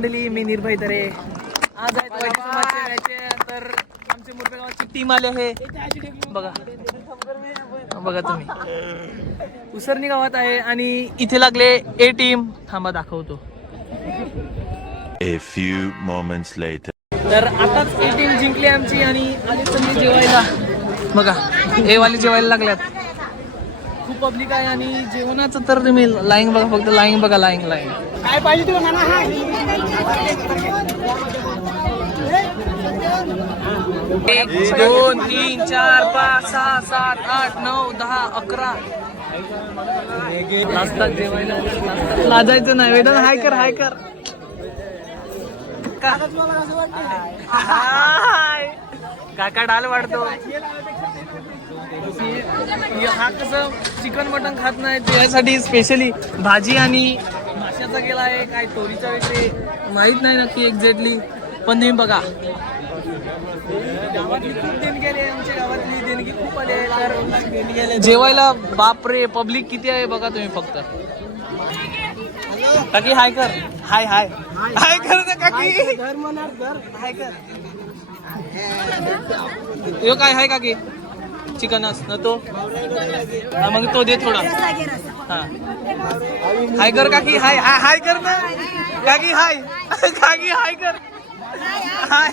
मंडळी मी निर्भय तरे आज तर आमचे मोठ्या गावाची टीम आली आहे. बघा. बघा तुम्ही. उसरणी गावात आहे आणि इथे लागले ए टीम थांबा दाखवतो. A few moments later. तर आताच ए टीम जिंकली आमची आणि आले तुम्ही जेवायला. बघा ए वाले जेवायला लागल्यात. खूप पब्लिक आहे आणि जेवणाचं तर तुम्ही लाईन बघा फक्त लाईन बघा लाईन लाईन काय पाहिजे तुला नाना हा. एक दोन तीन चार पाच सहा सात आठ नऊ दहा अकरा. नाचतात जेवायला. लाजायचं नाही. वेदन हाय कर हाय कर. काका डाल वाढतो. हा कसं चिकन मटन खात नाही त्यासाठी स्पेशली भाजी आणि माशाचा गेला आहे काय तोरीचा वगैरे माहीत नाही नक्की एक्झॅक्टली पण तुम्ही बघा. जेवायला बापरे पब्लिक किती आहे बघा तुम्ही फक्त. काकी हाय कर. हाय हाय हाय कर काकी. यो काय हाय काकी. चिकन ना तो? हा, मग तो दे थोडा. हा. हाय कर काकी हाय हाय हाय कर ना. काकी हाय. काकी हाय कर. हाय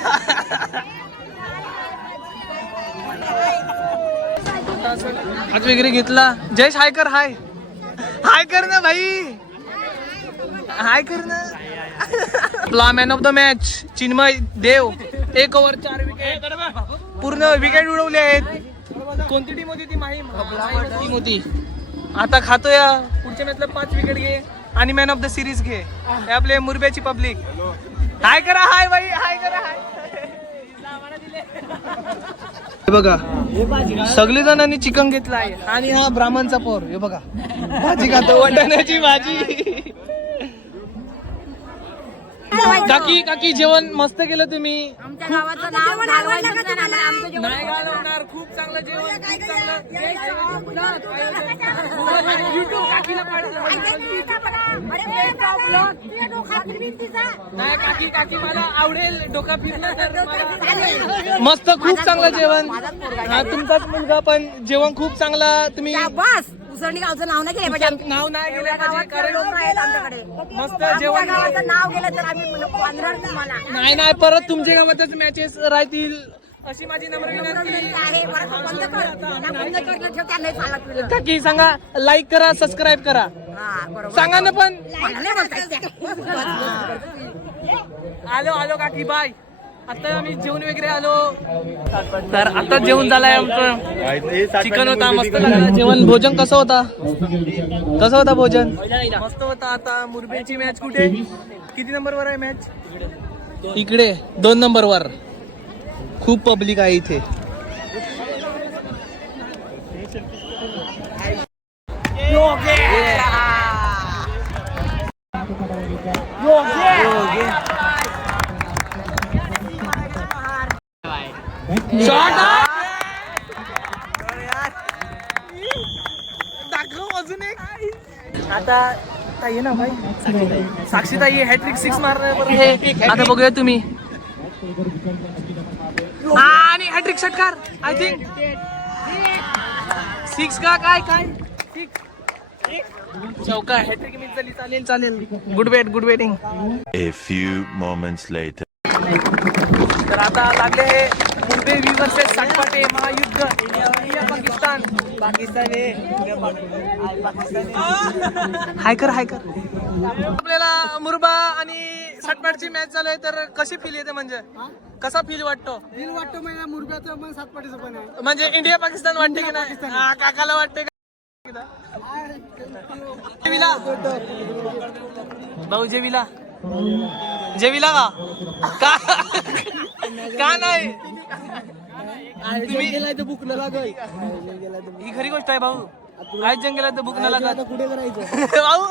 हात वगैरे घेतला. जयेश हाय कर हाय. हाय कर ना भाई. हाय कर ना. आपला man of the match Chinmay Dev. एक ओव्हर चार विकेट पूर्ण विकेट उडवले आहेत. कोणती टीम होती ती माही टीम होती. आता खातोय. पुढच्या मॅचला पाच विकेट घे आणि मॅन ऑफ द सिरीज घे. हे आपले मुरब्याची पब्लिक हाय करा हाय बाई हाय करा हाय. हे बघा सगळे जणांनी चिकन घेतलं आहे आणि हा ब्राह्मणचा पोर हे बघा. भाजी खातो वाटाण्याची भाजी. काकी काकी जेवण मस्त केलं तुम्ही. आमच्या गावाचं नाव खूप चांगलं जेवण खूप चांगलं. युट्यूब काकीला बेटा, तुझ्या डोक्यात फिरतीचा. नाही काकी काकी मला आवडेल डोका फिरणार मला. मस्त खूप चांगलं जेवण. हा तुमचाच मुलगा पण जेवण खूप चांगला तुम्ही बस. उसरणी गावचं नाव नाही गेलं नाव नाही गेलं. आमच्याकडे. मस्त जेवण गावाचं नाव गेलं तर आम्ही नाही नाही परत तुमच्या गावातच मॅचेस राहतील. अशी माझी नम्र विनंती. काकी सांगा लाईक करा सबस्क्राईब करा. हा बरोबर. सांगा ना पण. आलो आलो काकी बाय आता आम्ही जेवण वगैरे आलो. तर आता जेवण झालंय आमचं. चिकन होता मस्त लागला. जेवण भोजन कसं होता? कसं होता भोजन? मस्त होता आता. मुरबेची मॅच कुठे? किती नंबर वर आहे मॅच इकडे दोन नंबर वर. खूप पब्लिक आहे इथे. आता ताई ना भाई. साक्षी ताई हॅट्रिक सिक्स मारण्यावर हे आता बघूया तुम्ही. हॅट्रिक षटकार आय थिंक सिक्स का काय काय? चौका हॅट्रिक मिस झाली चालेल चालेल good bat good batting A few moments later. तर आता लागले हे मुंबई वी वर्सेस सातपाटे महायुद्ध. इंडिया पाकिस्तान. पाकिस्तान हाय कर हाय कर. आपल्याला मुरबा आणि सातपाटची मॅच चालू आहे तर कशी फील येते म्हणजे? कसा फील वाटतो? दिल वाटतं मला मुरब्याचं पण सातपाटीचं पण आहे. म्हणजे इंडिया पाकिस्तान वाटते की नाही? हा, काकाला वाटते का? जेविला. भाऊ जेविला. जेविला का? का? का नाही? तुम्ही गेलाय तर लागल. ही खरी गोष्ट आहे भाऊ. काय जंगलात तर बुक न लागत कुठे करायचं? भाऊ.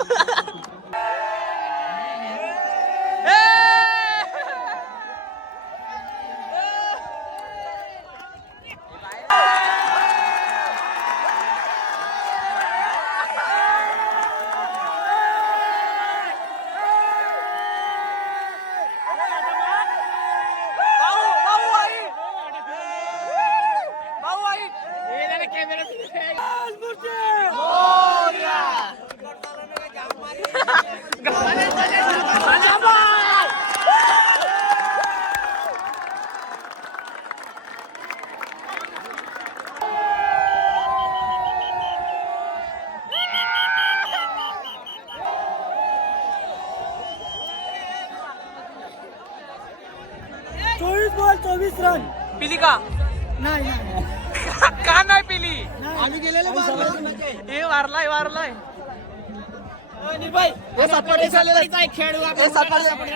हे वारलाय वारलाय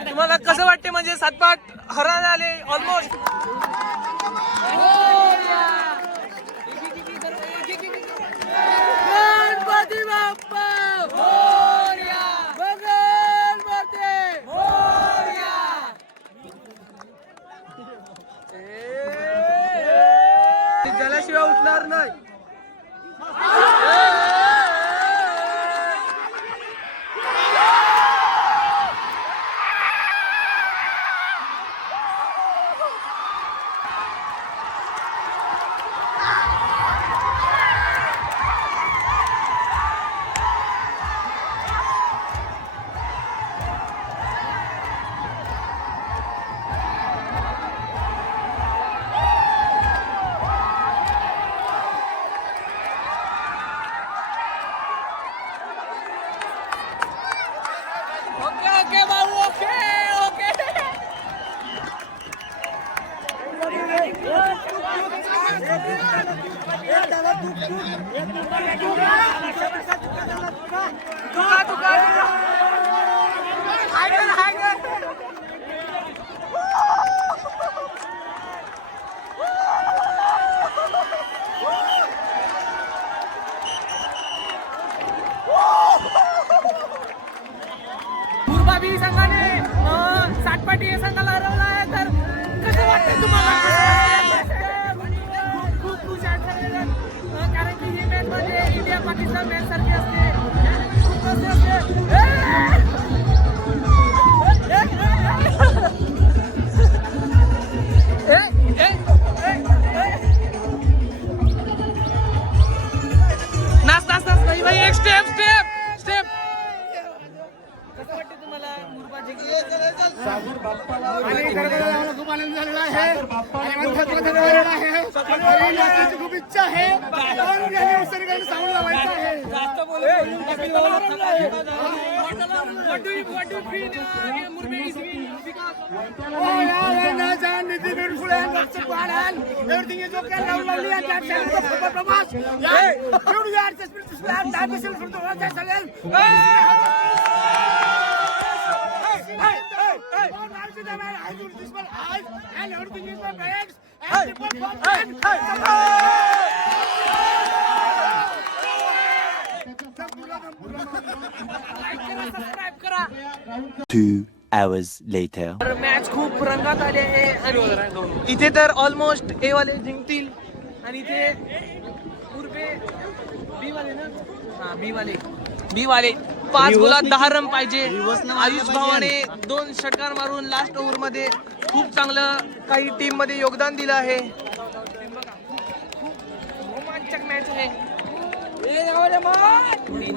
तुम्हाला कसं वाटते म्हणजे सातपाट हरायला आले ऑलमोस्ट जलाशिवाय उठणार नाही ¡Que tú ganas! What do you what do you feel uh, Murbe is Oh yeah, and that's and it's beautiful and that's the plan and everything is okay. Now lovely and that's and the super promise. Yeah, just built this plan. That is for the one that's again. Hey, hey, hey, hey. Man, I do this one eyes and everything is my bags and the performance. Hey, like करा Two hours later. Match खूप रंगात आली आहे आणि इथे तर almost ए वाले जिंकतील. आणि इथे पूर्वे बी वाले ना? हा बी वाले. बी वाले. पाच गुलात दहा रन पाहिजे. आयुष भावाने दोन षटकार मारून लास्ट ओव्हरमध्ये खूप चांगलं काही टीममध्ये योगदान दिलं आहे. खूप रोमांचक मॅच आहे. तीन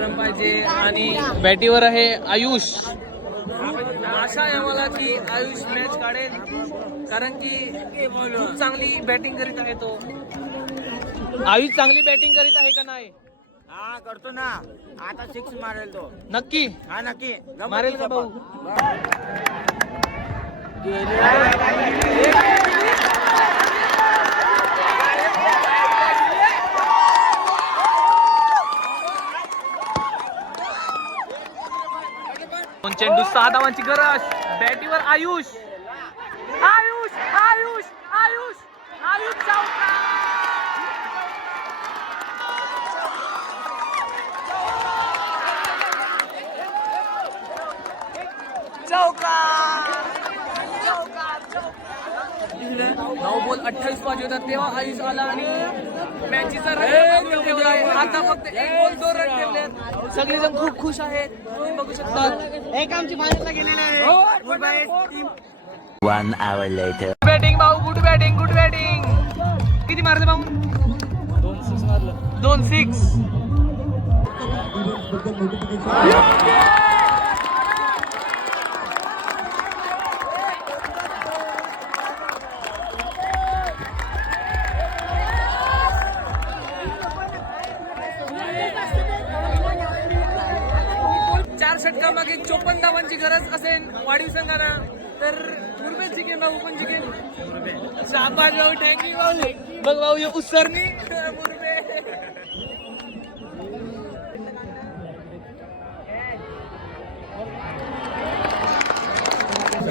रन पाहिजे आणि बॅटीवर आहे आयुष आशा आहे आम्हाला की आयुष मॅच काढेल कारण की खूप चांगली बॅटिंग करीत आहे तो आयुष चांगली बॅटिंग करीत आहे का नाही? हा करतो ना. आता सिक्स मारेल तो. नक्की? हा नक्की. मारेल का. भाऊ? चेंडू सहा धावांची गरज. बॅटीवर आयुष. आयुष आयुष आयुष. आयुष चौका नऊ बोल अठ्ठावीस पाहिजे होता तेव्हा आयुष आला आणि मॅचीचा रन ठेवला आहे आता फक्त एक बॉल दोन रन ठेवले सगळेजण खूप खुश आहेत. तुम्ही बघू शकता. एक आमची फायनलला गेलेले आहे. One hour later. बॅटिंग भाऊ. गुड बॅटिंग गुड बॅटिंग किती मारले भाऊ? दोन सिक्स मारलं. दोन सिक्स भाऊ थँक्यू भाऊ. बघ भाऊ ये उसरणी. मुरबे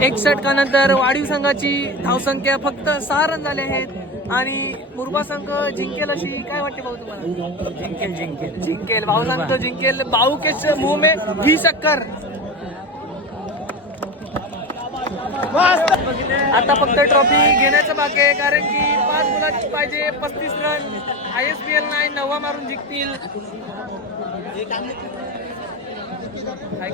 एक षटकानंतर वाढीव संघाची धावसंख्या फक्त सहा रन झाले आहेत. आणि मुरबा संघ जिंकेल अशी काय वाटते भाऊ तुम्हाला? जिंकेल जिंकेल. जिंकेल. भाऊ सांगतो जिंकेल. भाऊ के मुंह में ही शक्कर आता फक्त ट्रॉफी घेण्याचं बाकी आहे कारण की पाच मुलांची पाहिजे पस्तीस run. I S P L नाही नवा मारून जिंकतील. काय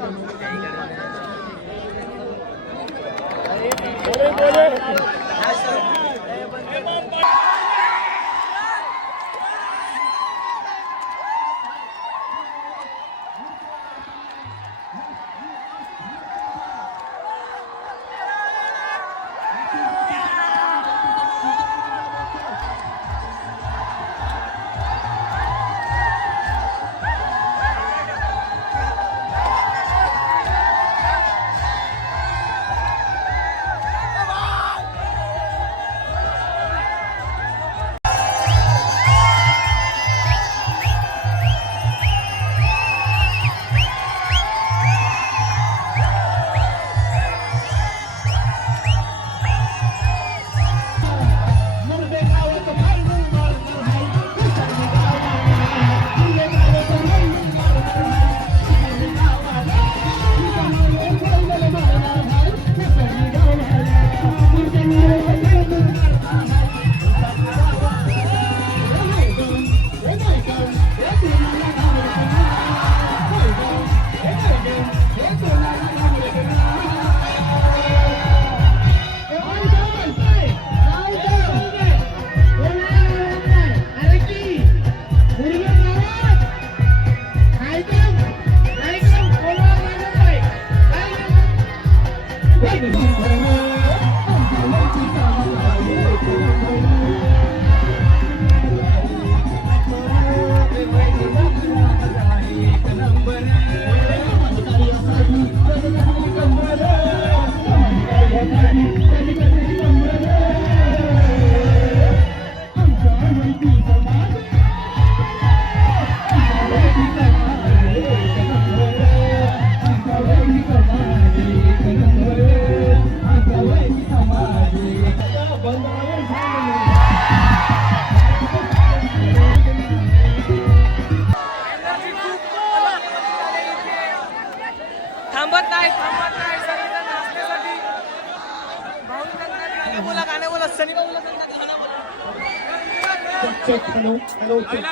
check, hello, hello, check.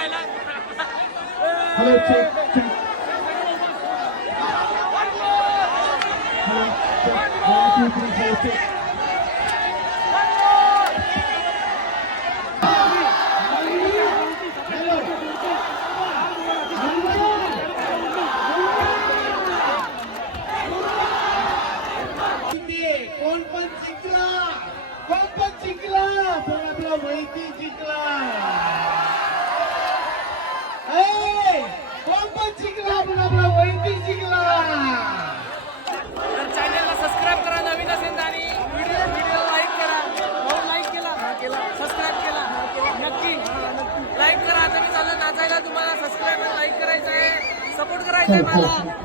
Hello, check, check. Hello, check. One, two, three, four, check.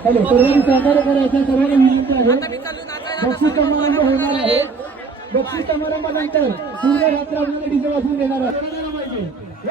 Hello सर्वांनी सहकार्य करायचं सर्वांना विनंती आहे बक्षीस समारंभ होणार आहे. बक्षीस समारंभानंतर पूर्ण रात्र आपल्याला डीजे वाजवून देणार आहे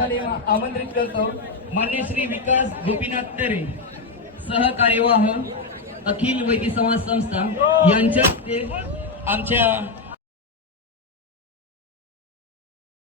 गौरव आमंत्रित करतो. मान्य श्री विकास गोपीनाथ तरे सहकार्यवाह अखिल वैद्य समाज संस्था यांच्या आमच्या